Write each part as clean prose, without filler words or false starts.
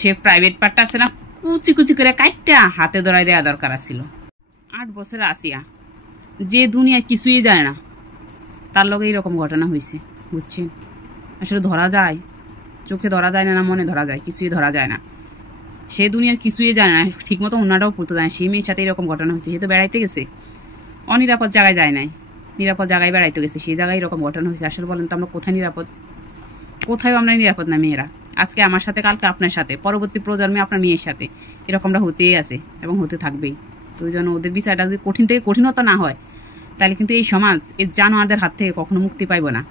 সে private পার্টটা আছে না, কুচি কুচি করে কাটটা হাতে ধরাই দেওয়া দরকার ছিল। 8 বছরে আসিয়া যে দুনিয়ায় কিছুই যায় না, তার লগে এইরকম ঘটনা হয়েছে, বুঝছেন? আসলে ধরা যায়, চোখে ধরা যায় না, মনে ধরা যায়, কিছুই ধরা যায় না। সে দুনিয়ার কিছুই জানে না, ঠিকমতো ওনাটাও পড়তে যায় না। সেই মেয়ের সাথে এরকম ঘটনা হয়েছে। সে তো বেড়াইতে গেছে, অনিরাপদ জায়গায় যায় নাই, নিরাপদ জায়গায় বেড়াইতে গেছে, সেই জায়গায় এরকম ঘটনা হয়েছে। আসলে বলেন তো আমরা কোথায় নিরাপদ? কোথায় আমরা নিরাপদ না মেয়েরা? আজকে আমার সাথে, কালকে আপনার সাথে, পরবর্তী প্রজন্মে আপনার মেয়ের সাথে এরকমটা হতেই আছে এবং হতে থাকবেই। তো ওই জন্য ওদের বিচারটা যদি কঠিন থেকে কঠিনতা না হয়, তাহলে কিন্তু এই সমাজ এই জানোয়ারদের হাত থেকে কখনো মুক্তি পাইব না।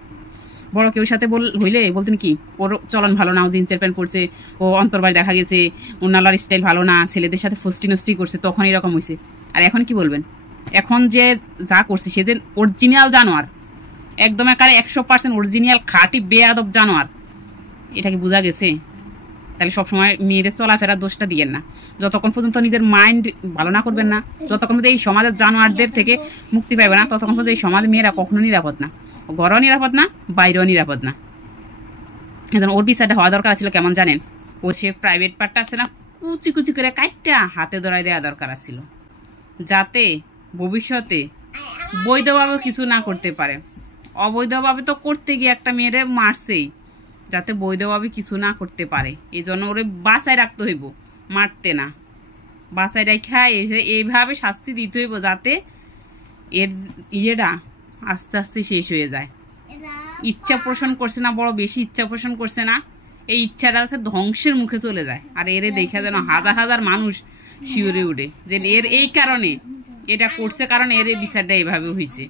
বড় কেউ সাথে হইলে বলতেন কি, ওর চলন ভালো না, ও জিন্সের প্যান্ট পরছে, ও অন্তর্বাড়ি দেখা গেছে, ওনালার স্টাইল ভালো না, ছেলেদের সাথে ফস্টি নস্টি করছে, তখন এরকম হয়েছে। আর এখন কি বলবেন? এখন যে যা করছে সে যে অরিজিনাল জানোয়ার, একদম একারে 100% অরিজিনাল খাঁটি বেয়াদব জানোয়ার, এটা কি বোঝা গেছে? তাহলে সবসময় মেয়েদের চলাফেরার দোষটা দিয়েন না। যতক্ষণ পর্যন্ত নিজের মাইন্ড ভালো না করবেন না, যতক্ষণ পর্যন্ত এই সমাজের জানোয়ারদের থেকে মুক্তি পাইবে না, ততক্ষণ পর্যন্ত এই সমাজের মেয়েরা কখনো নিরাপদ না। ঘরেও নিরাপদ না, বাইরেও নিরাপদ না। এখন ওর বিচারটা হওয়া দরকার ছিল কেমন জানেন? ও সে প্রাইভেট পার্টটা আছে না, কুচি কুচি করে কাটটা হাতে ধরাই দেওয়া দরকার ছিল, যাতে ভবিষ্যতে বৈধভাবে কিছু না করতে পারে। অবৈধভাবে তো করতে গিয়ে একটা মেয়েরে মারছেই, যাতে বৈধভাবে কিছু না করতে পারে। এই জন্য ওরে বাঁচায় রাখতে হইব, মারতে না, বাঁচায় রাখা এইভাবে শাস্তি দিতে হইব, যাতে এর ইয়েটা আস্তে আস্তে শেষ হয়ে যায়। ইচ্ছা পোষণ করছে না, বড় বেশি ইচ্ছা পোষণ করছে না, এই ইচ্ছাটা ধ্বংসের মুখে চলে যায়। আর এরে দেখা যেন হাজার হাজার মানুষ শিউরে উঠে যে এর এই কারণে এটা করছে, কারণ এর এই বিচারটা এইভাবে হয়েছে।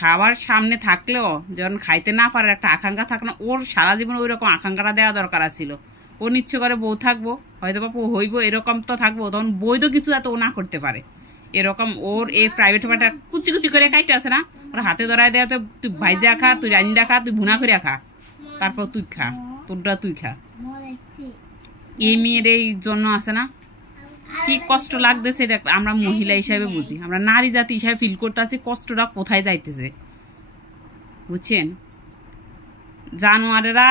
খাবার সামনে থাকলেও যখন খাইতে না পারে একটা আকাঙ্ক্ষা থাকে না, ওর সারা জীবন ওই রকম আকাঙ্ক্ষাটা দেওয়া দরকার ছিল। ও নিচ্ছে করে বউ থাকবো, হয়তো বা হইব, এরকম তো থাকবো, তখন বৈধ কিছু যাতে ও না করতে পারে। এরকম ওর এই প্রাইভেট পার্টটা কুচি কুচি করে কাটতে আছে না, ওর হাতে ধরায় দেওয়া, তো তুই ভাইজা খা, তুই রান্না খা, তুই ভুনা করে খা, তারপর তুই খা, তোরটা তুই খা। এই মেয়ের এই জন্য আছে না, কি কষ্ট লাগতেছে এটা আমরা মহিলা হিসাবে বুঝি, আমরা নারী জাতি হিসাবে ফিল করতে আছি কষ্টটা কোথায় যাইতেছে, বুঝছেন? জানোয়ারেরা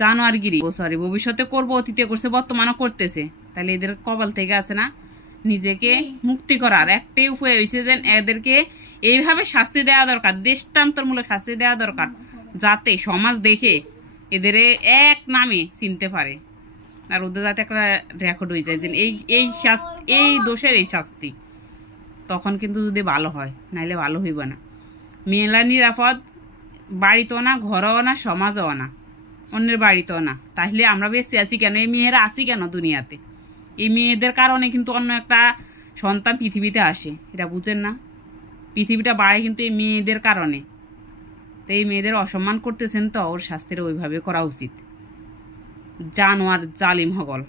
জানোয়ারগিরি সরি ভবিষ্যতে করবো, অতীতে করছে, বর্তমানও করতেছে। তাহলে এদের কপাল থেকে আছে না নিজেকে মুক্তি করার একটাই উপায় হয়েছে যে এদেরকে এইভাবে শাস্তি দেওয়া দরকার, দৃষ্টান্তমূলক শাস্তি দেওয়া দরকার, যাতে সমাজ দেখে এদের এক নামে চিনতে পারে। আর ওদের যাতে একটা রেকর্ড হয়ে যায় যে এই দোষের এই শাস্তি, তখন কিন্তু যদি ভালো হয়, নাইলে ভালো হইব না। মেয়েরা নিরাপদ বাড়িতেও না, ঘরেও না, সমাজও না, অন্যের বাড়িতেও না। তাহলে আমরা বেঁচে আছি কেন? এই মেয়েরা আছি কেন দুনিয়াতে? এই মেয়েদের কারণে কিন্তু অন্য একটা সন্তান পৃথিবীতে আসে, এটা বুঝেন না? পৃথিবীটা বাড়ে কিন্তু এই মেয়েদের কারণে। তো এই মেয়েদের অসম্মান করতেছেন, তো ওর শাস্তিটা ওইভাবে করা উচিত। জানোয়ার জালিম হগল।